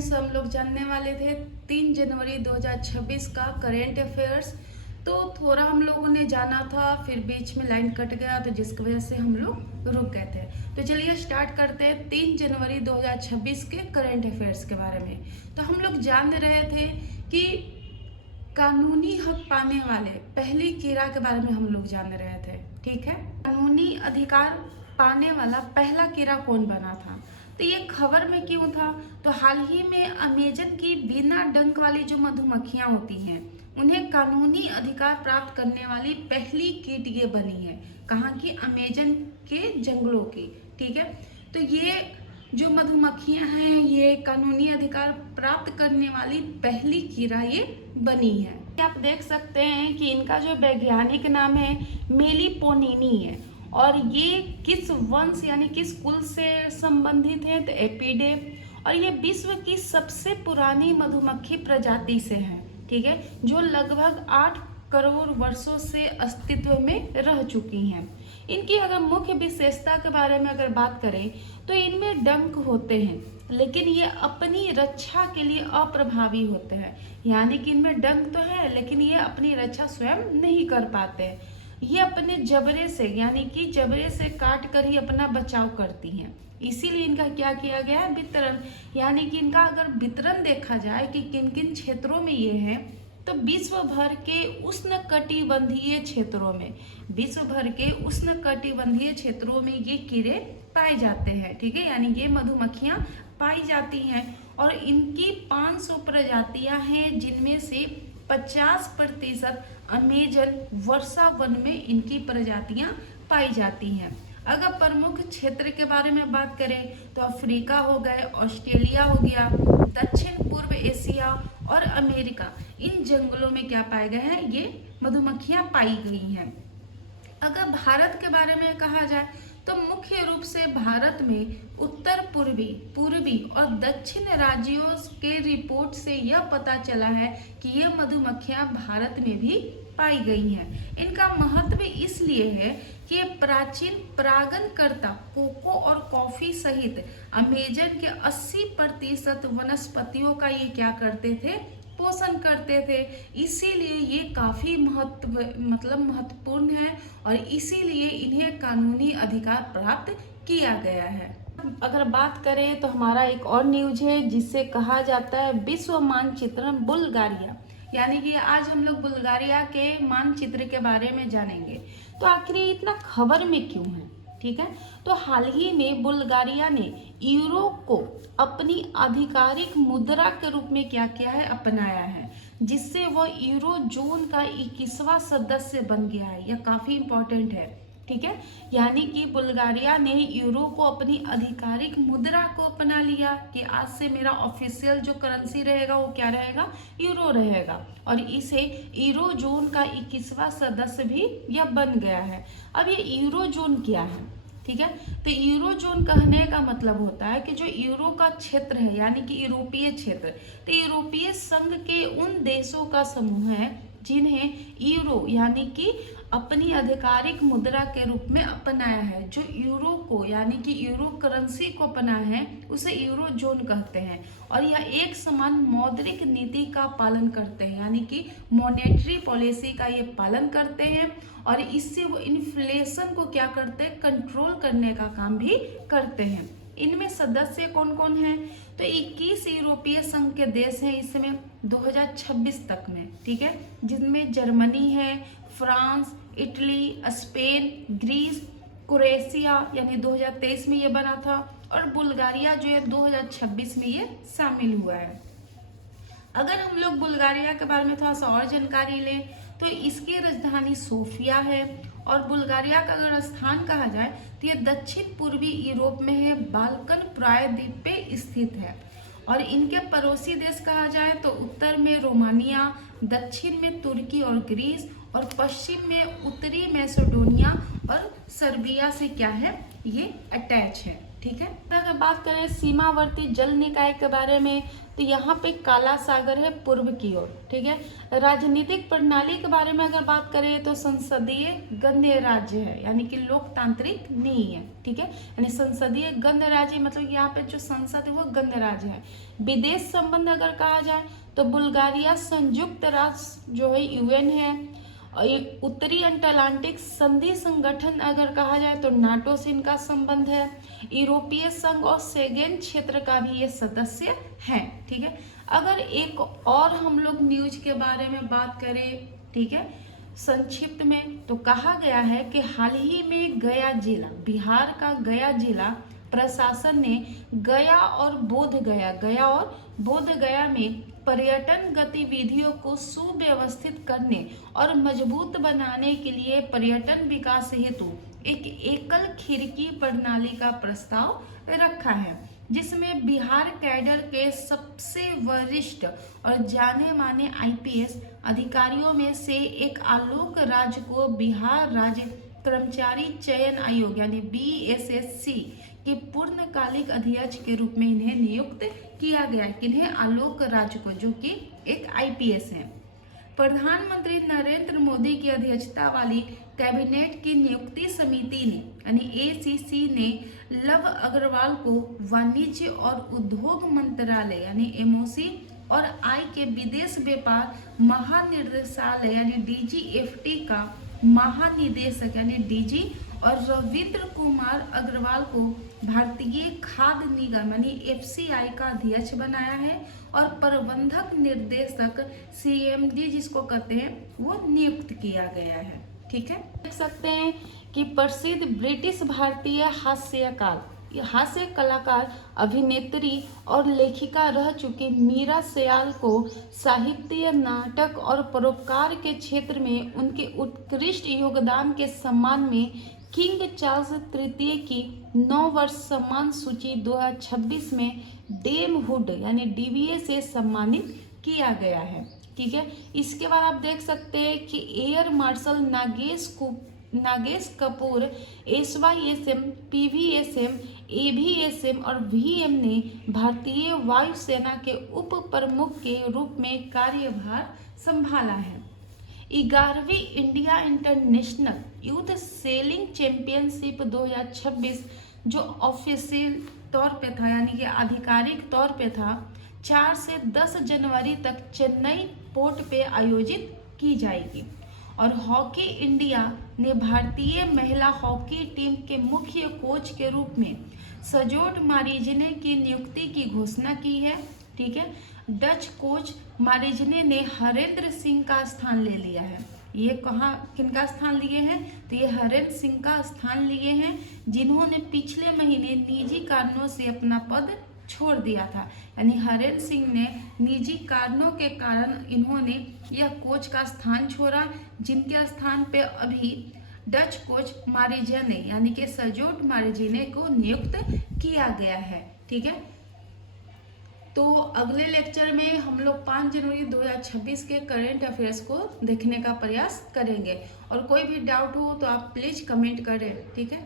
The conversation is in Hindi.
फ्रेंड्स, हम लोग जानने वाले थे 3 जनवरी 2026 का करेंट अफेयर्स। तो थोड़ा हम लोगों ने जाना था, फिर बीच में लाइन कट गया तो जिसकी वजह से हम लोग रुक गए थे। तो चलिए स्टार्ट करते हैं 3 जनवरी 2026 के करेंट अफेयर्स के बारे में। तो हम लोग जान रहे थे कि कानूनी हक पाने वाले पहली कीड़ा के बारे में हम लोग जान रहे थे। ठीक है, कानूनी अधिकार पाने वाला पहला कीड़ा कौन बना था। तो ये खबर में क्यों था, तो हाल ही में अमेजन की बिना डंक वाली जो मधुमक्खियां होती हैं उन्हें कानूनी अधिकार प्राप्त करने वाली पहली कीट ये बनी है। कहाँ की? अमेजन के जंगलों की। ठीक है, तो ये जो मधुमक्खियां हैं ये कानूनी अधिकार प्राप्त करने वाली पहली कीड़ा ये बनी है। आप देख सकते हैं कि इनका जो वैज्ञानिक नाम है मेलिपोनिनी है, और ये किस वंश यानी किस कुल से संबंधित है, तो एपिडे। और ये विश्व की सबसे पुरानी मधुमक्खी प्रजाति से है। ठीक है, जो लगभग 8 करोड़ वर्षों से अस्तित्व में रह चुकी हैं। इनकी अगर मुख्य विशेषता के बारे में अगर बात करें तो इनमें डंक होते हैं, लेकिन ये अपनी रक्षा के लिए अप्रभावी होते हैं। यानी कि इनमें डंक तो है लेकिन ये अपनी रक्षा स्वयं नहीं कर पाते हैं। ये अपने जबड़े से यानी कि जबड़े से काट कर ही अपना बचाव करती हैं। इसीलिए इनका क्या किया गया है? वितरण। यानी कि इनका अगर वितरण देखा जाए कि किन किन क्षेत्रों में ये है, तो विश्व भर के उष्णकटिबंधीय क्षेत्रों में, विश्व भर के उष्णकटिबंधीय क्षेत्रों में ये कीड़े पाए जाते हैं। ठीक है, यानी ये मधुमक्खियां पाई जाती हैं और इनकी 500 प्रजातियां हैं, जिनमें से 50% अमेजन वर्षा वन में इनकी प्रजातियां पाई जाती हैं। अगर प्रमुख क्षेत्र के बारे में बात करें तो अफ्रीका हो गए, ऑस्ट्रेलिया हो गया, दक्षिण पूर्व एशिया और अमेरिका, इन जंगलों में क्या पाए गए हैं? ये मधुमक्खियां पाई गई हैं। अगर भारत के बारे में कहा जाए तो मुख्य रूप से भारत में उत्तर पूर्वी, पूर्वी और दक्षिण राज्यों के रिपोर्ट से यह पता चला है कि ये मधुमक्खियां भारत में भी पाई गई हैं। इनका महत्व इसलिए है कि ये प्राचीन परागणकर्ता कोको और कॉफी सहित अमेजन के 80% वनस्पतियों का ये क्या करते थे? पोषण करते थे। इसीलिए ये काफी महत्वपूर्ण है और इसीलिए इन्हें कानूनी अधिकार प्राप्त किया गया है। अगर बात करें तो हमारा एक और न्यूज है जिससे कहा जाता है विश्व मानचित्रण बुल्गारिया। यानी कि आज हम लोग बुल्गारिया के मानचित्र के बारे में जानेंगे। तो आखिर ये इतना खबर में क्यों है? ठीक है, तो हाल ही में बुल्गारिया ने यूरो को अपनी आधिकारिक मुद्रा के रूप में क्या किया है? अपनाया है, जिससे वह यूरो जोन का 21वां सदस्य बन गया है। यह काफी इंपॉर्टेंट है। ठीक है, यानी कि बुल्गारिया ने यूरो को अपनी आधिकारिक मुद्रा को अपना लिया कि आज से मेरा ऑफिशियल जो करेंसी रहेगा वो क्या रहेगा? यूरो रहेगा। और इसे यूरो जोन का 21वां सदस्य भी यह बन गया है। अब ये यूरो जोन क्या है? ठीक है, तो यूरो जोन कहने का मतलब होता है कि जो यूरो का क्षेत्र है यानी कि यूरोपीय क्षेत्र, तो यूरोपीय संघ के उन देशों का समूह है जिन्हें यूरो यानी कि अपनी आधिकारिक मुद्रा के रूप में अपनाया है। जो यूरो को यानी कि यूरो करेंसी को अपनाया है उसे यूरो जोन कहते हैं। और यह एक समान मौद्रिक नीति का पालन करते हैं, यानी कि मॉनेटरी पॉलिसी का ये पालन करते हैं। और इससे वो इन्फ्लेशन को क्या करते हैं? कंट्रोल करने का काम भी करते हैं। इनमें सदस्य कौन कौन हैं? तो 21 यूरोपीय संघ के देश हैं इस समय 2026 तक में। ठीक है, जिनमें जर्मनी है, France, Italy, Spain, Greece, Croatia यानी 2023 में ये बना था, और बुल्गारिया जो है 2026 में ये शामिल हुआ है। अगर हम लोग बुल्गारिया के बारे में थोड़ा सा और जानकारी लें तो इसकी राजधानी सोफिया है। और बुल्गारिया का अगर स्थान कहा जाए तो ये दक्षिण पूर्वी यूरोप में है, बाल्कन प्रायद्वीप पे स्थित है। और इनके पड़ोसी देश कहा जाए तो उत्तर में रोमानिया, दक्षिण में तुर्की और ग्रीस, और पश्चिम में उत्तरी मैसेडोनिया और सर्बिया से क्या है? ये अटैच है। ठीक है, अगर बात करें सीमावर्ती जल निकाय के बारे में तो यहाँ पे काला सागर है पूर्व की ओर, ठीक है। राजनीतिक प्रणाली के बारे में अगर बात करें तो संसदीय गणराज्य है, यानी कि लोकतांत्रिक नहीं है, ठीक है। यानी संसदीय गणराज्य मतलब यहाँ पे जो संसद है वो गणराज्य है। विदेश संबंध अगर कहा जाए तो बुल्गारिया संयुक्त राष्ट्र जो है यूएन है। उत्तरी अटलांटिक संधि संगठन अगर कहा जाए तो नाटो से इनका संबंध है। यूरोपीय संघ और शेंगेन क्षेत्र का भी ये सदस्य है, ठीक है। अगर एक और हम लोग न्यूज के बारे में बात करें, ठीक है, संक्षिप्त में, तो कहा गया है कि हाल ही में गया जिला, बिहार का गया जिला प्रशासन ने गया और बोध गया में पर्यटन गतिविधियों को सुव्यवस्थित करने और मजबूत बनाने के लिए पर्यटन विकास हेतु एक एकल खिड़की प्रणाली का प्रस्ताव रखा है, जिसमें बिहार कैडर के सबसे वरिष्ठ और जाने माने आईपीएस अधिकारियों में से एक आलोक राज को बिहार राज्य कर्मचारी चयन आयोग यानी बीएसएससी के पूर्णकालिक अध्यक्ष के रूप में इन्हें नियुक्त किया गया है। किन्हें? आलोक राज को, जो कि एक आईपीएस है। प्रधानमंत्री नरेंद्र मोदी की अध्यक्षता वाली कैबिनेट की नियुक्ति समिति ने यानी एसीसी ने लव अग्रवाल को वाणिज्य और उद्योग मंत्रालय यानी एमओसी और आई के विदेश व्यापार महानिदेशालय यानी डीजीएफटी का महानिदेशक यानी डीजी और रविंद्र कुमार अग्रवाल को भारतीय खाद्य निगम यानी एफसीआई का अध्यक्ष बनाया है और प्रबंधक निर्देशक सीएमडी जिसको कहते हैं वो नियुक्त किया गया है, ठीक है। देख सकते हैं कि प्रसिद्ध ब्रिटिश भारतीय हास्य कलाकार, अभिनेत्री और लेखिका रह चुकी मीरा सयाल को साहित्य, नाटक और परोपकार के क्षेत्र में उनके उत्कृष्ट योगदान के सम्मान में किंग चार्ल्स तृतीय की 9 वर्ष सम्मान सूची 2026 में डेम हुड यानी डीवीए से सम्मानित किया गया है, ठीक है। इसके बाद आप देख सकते हैं कि air marshal Nagesh Kapoor SYSM, PVSM, AVSM और वीएम ने भारतीय वायुसेना के उप प्रमुख के रूप में कार्यभार संभाला है। 11वीं India international youth selling championship 2026 जो ऑफिशियल तौर पे था यानी कि आधिकारिक तौर पे था 4 से 10 जनवरी तक चेन्नई पोर्ट पे आयोजित की जाएगी। और हॉकी इंडिया ने भारतीय महिला हॉकी टीम के मुख्य कोच के रूप में सजोट मारिजने की नियुक्ति की घोषणा की है, ठीक है। डच कोच मारिजने ने हरेंद्र सिंह का स्थान ले लिया है। ये कहाँ किनका स्थान लिए हैं? तो ये हरेंद्र सिंह का स्थान लिए हैं जिन्होंने पिछले महीने निजी कारणों से अपना पद छोड़ दिया था। यानी हरेंद्र सिंह ने निजी कारणों के कारण इन्होंने यह कोच का स्थान छोड़ा, जिनके स्थान पे अभी डच कोच मारिजने यानी कि सजोट मारिजने को नियुक्त किया गया है, ठीक है। तो अगले लेक्चर में हम लोग 5 जनवरी 2026 के करंट अफेयर्स को देखने का प्रयास करेंगे और कोई भी डाउट हो तो आप प्लीज़ कमेंट करें, ठीक है।